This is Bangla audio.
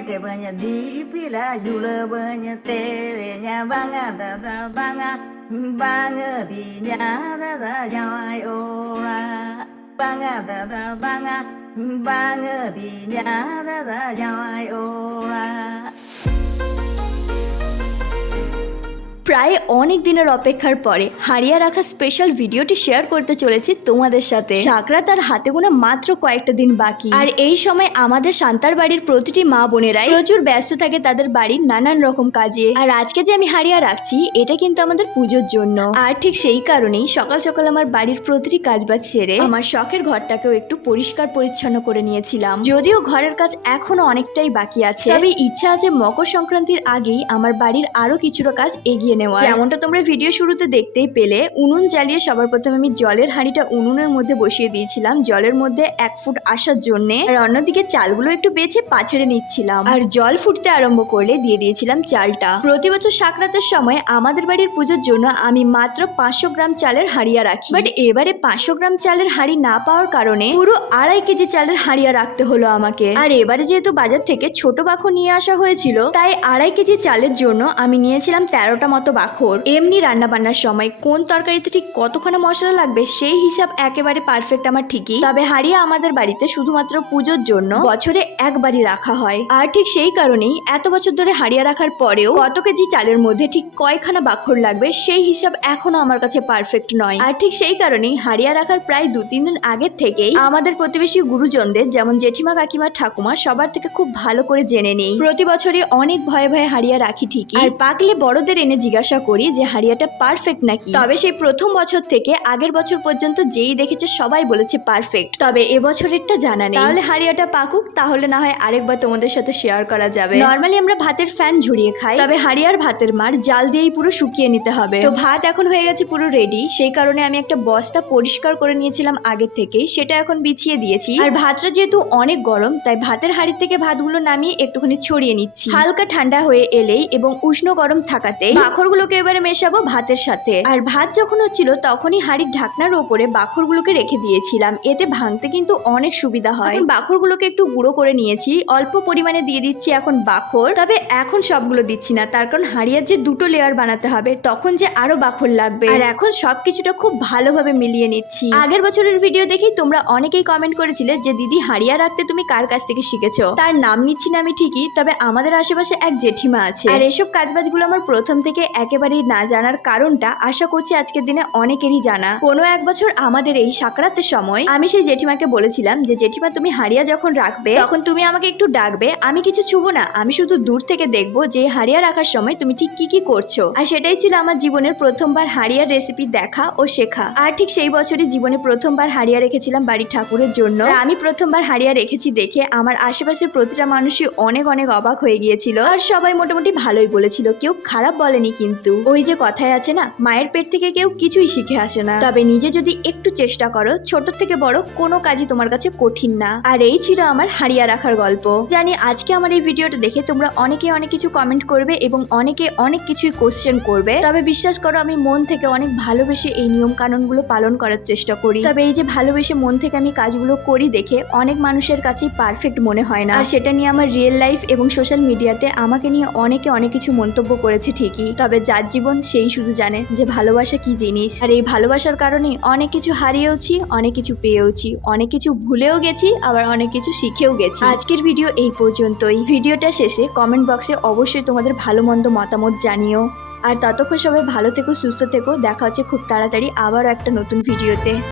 കേട്ട് പഞ്ഞ ദീപില ജുള പഞ്ഞ തേവേ ഞാൻ വാങ്ങാത്ത വാങ്ങാ വാങ്ങ തീ ഞാത ഞായോള വാങ്ങാത്ത വാങ്ങാ വാങ്ങ തീ ഞാത ഞായോള প্রায় অনেক দিনের অপেক্ষার পরে হারিয়ে রাখা স্পেশাল ভিডিওটি শেয়ার করতে চলেছি তোমাদের সাথে। সাকরা তার হাতে গোনা মাত্র কয়েকটা দিন বাকি। আর এই সময় আমাদের শান্তার বাড়ির প্রতিটি মা বোনেরাই প্রচুর ব্যস্ত থাকে তাদের বাড়ির নানান রকম কাজে। আর আজকে যে আমি হারিয়া রাখছি, এটা কিন্তু আমাদের পুজোর জন্য। আর ঠিক সেই কারণেই সকাল সকাল আমার বাড়ির প্রতিটি কাজ বাজ সেরে আমার শখের ঘরটাকেও একটু পরিষ্কার পরিচ্ছন্ন করে নিয়েছিলাম। যদিও ঘরের কাজ এখনও অনেকটাই বাকি আছে, তবে ইচ্ছা আছে মকর সংক্রান্তির আগেই আমার বাড়ির আরও কিছুটা কাজ এগিয়ে নেওয়া যেমনটা তোমরা ভিডিও শুরুতে দেখতেই পেলে, উনুন জ্বালিয়ে সবার প্রথমে আমি জলের হাঁড়িটা উনুনের মধ্যে বসিয়ে দিয়েছিলাম। জলের মধ্যে এক ফুট আসার জন্য আর অন্যদিকে চালগুলো একটু বেছে পাছড়ে নিচ্ছিলাম। আর জল ফুটতে আরম্ভ করলে দিয়ে দিয়েছিলাম চালটা। প্রতি বছর সাকরাতের সময় আমাদের বাড়ির পুজোর জন্য আমি মাত্র পাঁচশো গ্রাম চালের হাঁড়িয়া রাখি। বাট এবারে পাঁচশো গ্রাম চালের হাঁড়ি না পাওয়ার কারণে পুরো আড়াই কেজি চালের হাঁড়িয়া রাখতে হলো আমাকে। আর এবারে যেহেতু বাজার থেকে ছোট বাক্স নিয়ে আসা হয়েছিল, তাই আড়াই কেজি চালের জন্য আমি নিয়েছিলাম তেরোটা মতো বাখর। এমনি রান্না বান্নার সময় কোন তরকারিতে ঠিক কতখানি মশলা লাগবে সেই হিসাব একেবারে পারফেক্ট আমার ঠিকই। তবে হারিয়ে আমাদের বাড়িতে শুধুমাত্র পুজোর জন্য বছরে একবারই রাখা হয়। আর ঠিক সেই কারণেই এত বছর ধরে হাড়িয়া রাখার পরেও কত কেজি চালের মধ্যে ঠিক কয়খানা বাখর লাগবে সেই হিসাব এখনও আমার কাছে পারফেক্ট নয়। আর ঠিক সেই কারণেই হাড়িয়া রাখার প্রায় দু তিন দিন আগের থেকেই আমাদের প্রতিবেশী গুরুজনদের যেমন জেঠিমা, কাকিমা, ঠাকুমা সবার থেকে খুব ভালো করে জেনে নেই। প্রতি বছরই অনেক ভয়ে ভয়ে হাড়িয়া রাখি ঠিকই। আর পাকলে বড়দের এনে জিজ্ঞাসা করি যে হাড়িয়াটা পারফেক্ট নাকি? তবে সেই প্রথম বছর থেকে আগের বছর পর্যন্ত যেই দেখেছে সবাই বলেছে পারফেক্ট তবে এবছরেরটা জানা নেই। তাহলে হাড়িয়াটা পাকুক, তাহলে না হয় আরেকবার তোমাদের সাথে শেয়ার করা যাবে। নর্মালি আমরা ভাতের ফ্যান ঝরিয়ে খাই। তবে হাড়িয়ার ভাতের মার জাল দিয়েই পুরো শুকিয়ে নিতে হবে। তো ভাত এখন হয়ে গেছে পুরো রেডি সেই কারণে আমি একটা বস্তা পরিষ্কার করে নিয়েছিলাম আগের থেকেই সেটা এখন বিছিয়ে দিয়েছি। আর ভাতটা যেহেতু অনেক গরম তাই ভাতের হাঁড়ি থেকে ভাতগুলো নামিয়ে একটুখানি ছড়িয়ে নিচ্ছি। হালকা ঠান্ডা হয়ে এলেই এবং উষ্ণ গরম থাকাতে বাখরগুলোকে এবারে মেশাবো ভাতের সাথে। আর ভাত যখন হচ্ছিল তখনই হাঁড়ির ঢাকনার ওপরে বাখরগুলোকে রেখে দিয়েছিলাম। এতে ভাঙতে কিন্তু অনেক সুবিধা হয়। বাখরগুলোকে একটু গুঁড়ো করে নিয়েছি, অল্প পরিমাণে দিয়ে দিচ্ছি এখন বাখর। তবে এখন সবগুলো দিচ্ছি না, তার কারণ হাড়িয়ার যে দুটো লেয়ার বানাতে হবে, তখন যে আরও বাখর লাগবে। আর এখন সবকিছুটা খুব ভালোভাবে মিলিয়ে নিচ্ছি। আগের বছরের ভিডিও দেখেই তোমরা অনেকেই কমেন্ট করেছিলে যে, দিদি, হাড়িয়া রাখতে তুমি কার কাছ থেকে শিখেছো? তার নাম নিচ্ছি না আমি ঠিকই, তবে আমাদের আশেপাশে এক জেঠিমা আছে। আর এসব কাজবাজগুলো আমার প্রথম থেকে একেবারেই না জানার কারণটা আশা করছি আজকের দিনে অনেকেরই জানা। কোনো এক বছর আমাদের এই সাকরাতের সময়, আমি সেই জেঠিমাকে বলেছিলাম যে, জেঠিমা, তুমি হাড়িয়া যখন রাখবে তখন তুমি আমাকে একটু ডাকবে, আমি কিছু ছুবো না, আমি শুধু দূর থেকে দেখব যে হাড়িয়া রাখার সময় তুমি ঠিক কি কি করছ। আর সেটাই ছিল আমার জীবনের প্রথমবার হাড়িয়ার রেসিপি দেখা ও শেখা। আর ঠিক সেই বছরই জীবনে প্রথমবার হাড়িয়া রেখেছিলাম বাড়ির ঠাকুরের জন্য। আমি প্রথমবার হাড়িয়া রেখেছি দেখে আমার আশেপাশের প্রতিটা মানুষই অনেক অনেক অবাক হয়ে গিয়েছিল। আর সবাই মোটামুটি ভালোই বলেছিল, কেউ খারাপ বলেনি কিন্তু। ওই যে কথায় আছে না, মায়ের পেট থেকে কেউ কিছুই শিখে আসে না। তবে নিজে যদি একটু চেষ্টা করো, ছোট থেকে বড় কোনো কাজই তোমার কাছে কঠিন না। আর এই ছিল আমার হারিয়া রাখার গল্প। জানি আজকে আমার এই ভিডিওটা দেখে তোমরা অনেকে অনেক কিছু কমেন্ট করবে এবং অনেকে অনেক কিছুই কোশ্চেন করবে। তবে বিশ্বাস করো, আমি মন থেকে অনেক ভালোবেসে এই নিয়ম কানুনগুলো পালন করার চেষ্টা করি। তবে এই যে ভালোবেসে মন থেকে আমি কাজগুলো করি দেখে অনেক মানুষের কাছেই পারফেক্ট মনে হয় না। আর সেটা নিয়ে আমার রিয়েল লাইফ এবং সোশ্যাল মিডিয়াতে আমাকে নিয়ে অনেকে অনেক কিছু মন্তব্য করেছে ঠিকই। তবে যার জীবন সেই শুধু জানে যে ভালোবাসা কি জিনিস। আর এই ভালোবাসার কারণে অনেক কিছু হারিয়েওছি, অনেক কিছু পেয়েওছি। অনেক কিছু ভুলেও গেছি, আবার অনেক কিছু শিখেও গেছি। আজকের ভিডিও এই পর্যন্তই। ভিডিওটা শেষে কমেন্ট বক্সে অবশ্যই তোমাদের ভালো মন্দ মতামত জানিও। আর ততক্ষণ সবাই ভালো থেকো, সুস্থ থেকো। দেখা হচ্ছে খুব তাড়াতাড়ি আবারও একটা নতুন ভিডিওতে।